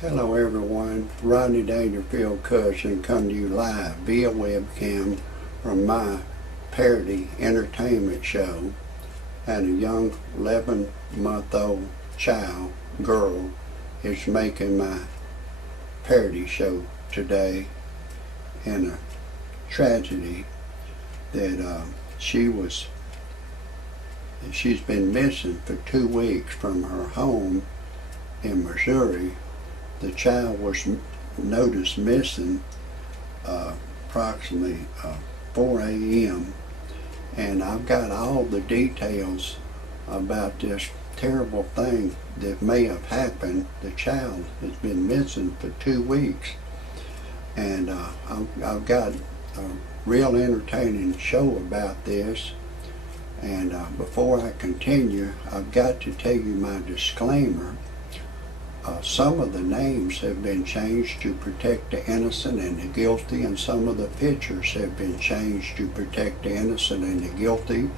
Hello everyone, Rodney Dangerfield cousin come to you live via webcam from my parody entertainment show. And a young 11-month-old child, girl, is making my parody show today in a tragedy that she's been missing for 2 weeks from her home in Missouri. The child was noticed missing approximately 4 a.m. and I've got all the details about this terrible thing that may have happened. The child has been missing for 2 weeks, and I've got a real entertaining show about this. And before I continue, I've got to tell you my disclaimer. Some of the names have been changed to protect the innocent and the guilty, and some of the pictures have been changed to protect the innocent and the guilty.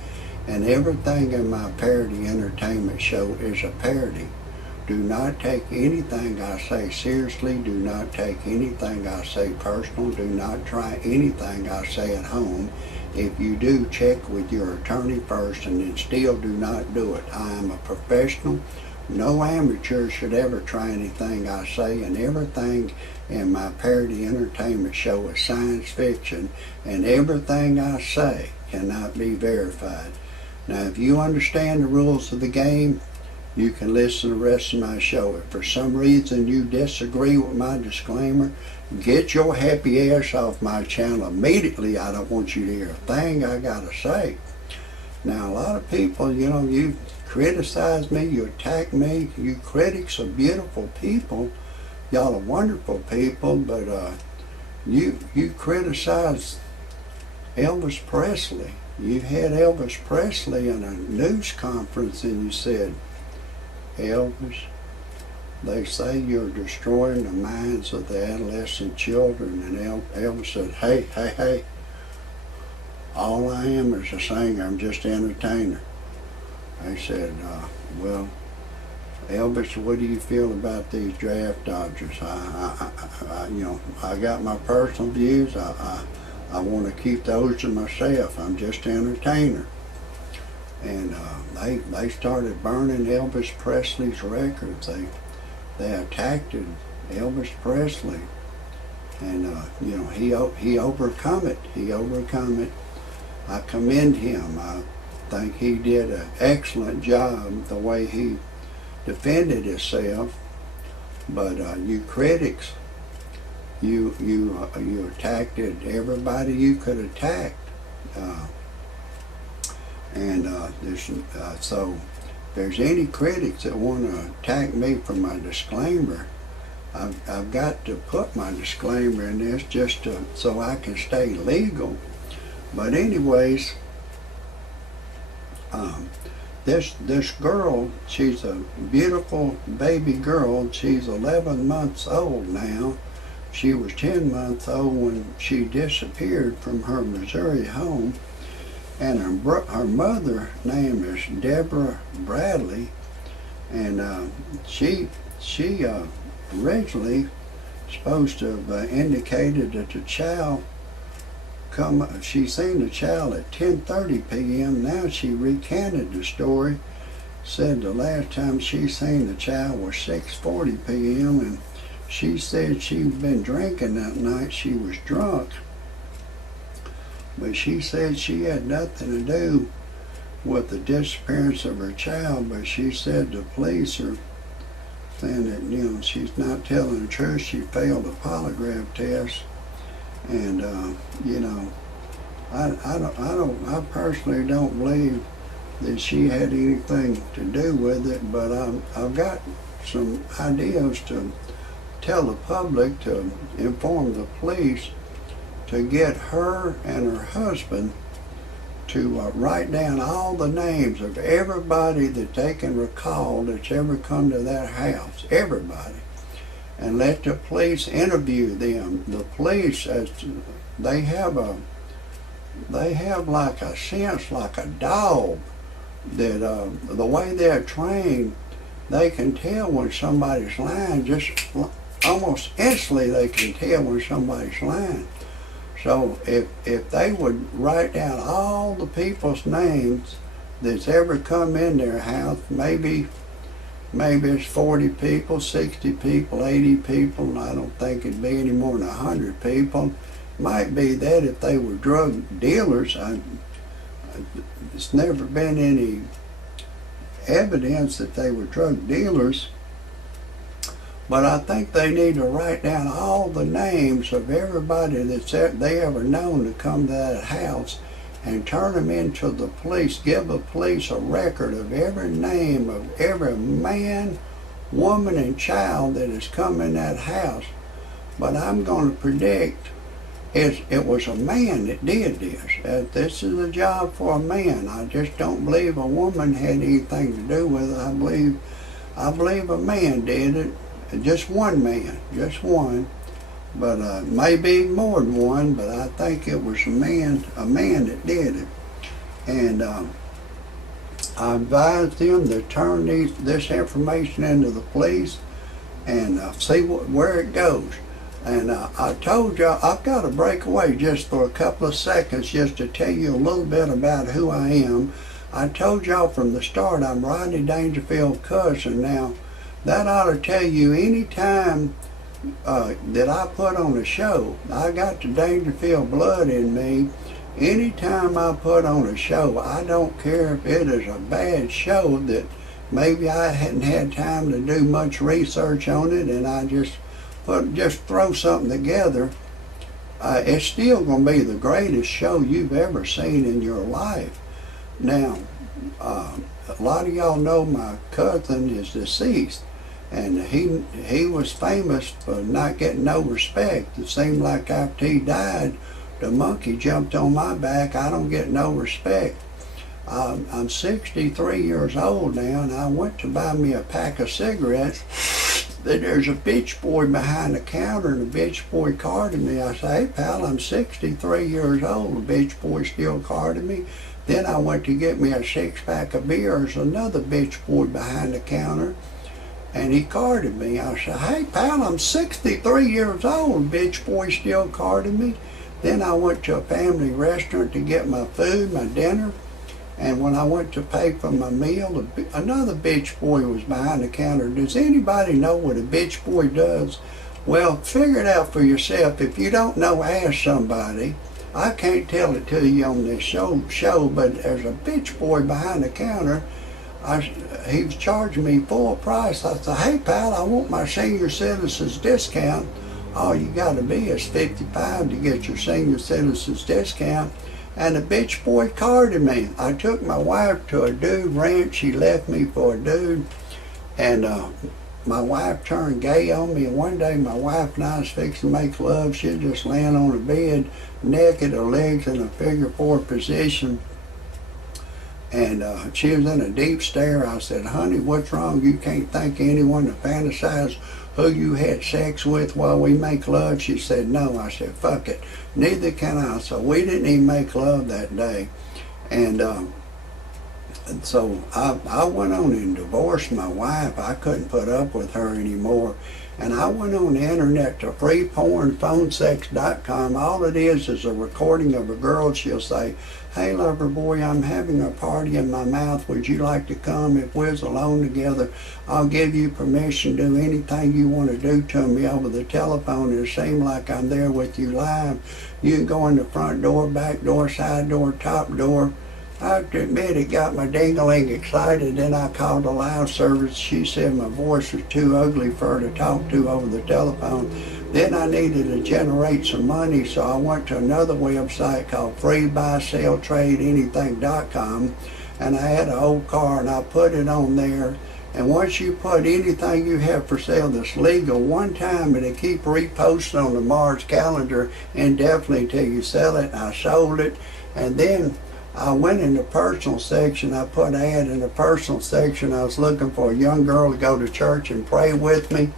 And everything in my parody entertainment show is a parody. Do not take anything I say seriously. Do not take anything I say personal. Do not try anything I say at home. If you do, check with your attorney first, and then still do not do it. I am a professional. No amateur should ever try anything I say, and everything in my parody entertainment show is science fiction, and everything I say cannot be verified. Now, if you understand the rules of the game, you can listen to the rest of my show. If for some reason you disagree with my disclaimer, get your happy ass off my channel immediately. I don't want you to hear a thing I gotta say. Now, a lot of people, you criticize me, you attack me. You critics are beautiful people. Y'all are wonderful people, but you criticize Elvis Presley. You had Elvis Presley in a news conference and you said, Elvis, they say you're destroying the minds of the adolescent children. And Elvis said, hey, all I am is a singer, I'm just an entertainer. I said, well, Elvis, what do you feel about these draft dodgers? I got my personal views. I want to keep those to myself. I'm just an entertainer. And they started burning Elvis Presley's records. They attacked Elvis Presley, and he overcome it. He overcome it. I commend him. I think he did an excellent job the way he defended himself. But you critics, you attacked everybody you could attack, so if there's any critics that want to attack me for my disclaimer, I've got to put my disclaimer in this just so I can stay legal. But anyways, this girl, she's a beautiful baby girl. She's 11 months old now. She was 10 months old when she disappeared from her Missouri home. And her mother name is Deborah Bradley, and she originally supposed to have indicated that the child she seen the child at 10:30 p.m. Now she recanted the story, said the last time she seen the child was 6:40 p.m. and she said she'd been drinking that night. She was drunk. But she said she had nothing to do with the disappearance of her child, but she said the police are saying that, she's not telling the truth. She failed a polygraph test. And, I personally don't believe that she had anything to do with it, but I've got some ideas to tell the public, to inform the police, to get her and her husband to write down all the names of everybody that they can recall that's ever come to that house, everybody, and let the police interview them. The police, they have like a sense, like a dog, that the way they're trained, they can tell when somebody's lying just almost instantly they can tell when somebody's lying. So if they would write down all the people's names that's ever come in their house, maybe it's 40 people, 60 people, 80 people, and I don't think it'd be any more than 100 people. Might be that if they were drug dealers. There's never been any evidence that they were drug dealers, but I think they need to write down all the names of everybody they ever known to come to that house and turn them into the police. Give the police a record of every name of every man, woman, and child that has come in that house. But I'm going to predict it was a man that did this. This is a job for a man. I just don't believe a woman had anything to do with it. I believe a man did it. Just one man, just one. But maybe more than one, but I think it was a man that did it. And I advised them to turn this information into the police and see where it goes. And I told y'all, I've got to break away just for a couple of seconds just to tell you a little bit about who I am. I told y'all from the start I'm Rodney Dangerfield's cousin. Now, that ought to tell you any time that I put on a show, I got the Dangerfield blood in me. Anytime I put on a show, I don't care if it is a bad show that maybe I hadn't had time to do much research on it and I just throw something together, it's still going to be the greatest show you've ever seen in your life. Now, a lot of y'all know my cousin is deceased, and he was famous for not getting no respect. It seemed like after he died, the monkey jumped on my back. I don't get no respect. I'm 63 years old now, and I went to buy me a pack of cigarettes. There's a bitch boy behind the counter, and the bitch boy carded me. I say, hey pal, I'm 63 years old. The bitch boy still carded me. Then I went to get me a 6-pack of beers. Another bitch boy behind the counter, and he carded me. I said, hey pal, I'm 63 years old. Bitch boy still carded me. Then I went to a family restaurant to get my food, my dinner. And when I went to pay for my meal, another bitch boy was behind the counter. Does anybody know what a bitch boy does? Well, figure it out for yourself. If you don't know, ask somebody. I can't tell it to you on this show, but there's a bitch boy behind the counter. He was charging me full price. I said, hey pal, I want my senior citizens discount. All you gotta be is 55 to get your senior citizens discount. And the bitch boy carded me. I took my wife to a dude ranch. She left me for a dude. And my wife turned gay on me. And one day my wife and I was fixing to make love. She was just laying on the bed, naked, her legs in a figure 4 position. And she was in a deep stare. I said, honey, what's wrong? You can't think of anyone to fantasize who you had sex with while we make love? She said, no. I said, fuck it. Neither can I. So we didn't even make love that day. And so I went on and divorced my wife. I couldn't put up with her anymore. And I went on the internet to freepornphonesex.com. All it is a recording of a girl. She'll say, hey lover boy, I'm having a party in my mouth. Would you like to come? If we're alone together, I'll give you permission to do anything you want to do to me over the telephone. It'll seem like I'm there with you live. You can go in the front door, back door, side door, top door. I have to admit, it got my ding-a-ling excited. Then I called the live service. She said my voice was too ugly for her to talk to over the telephone. Then I needed to generate some money, so I went to another website called freebuyseltradeanything.com, and I had an old car, and I put it on there. And once you put anything you have for sale that's legal one time, it'll keep reposting on the Mars calendar indefinitely until you sell it. I sold it, and then I went in the personal section. I put an ad in the personal section. I was looking for a young girl to go to church and pray with me.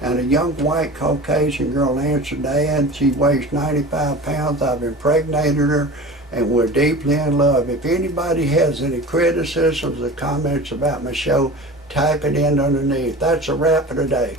And a young white Caucasian girl answered the ad. She weighs 95 pounds. I've impregnated her, and we're deeply in love. If anybody has any criticisms or comments about my show, type it in underneath. That's a wrap for today.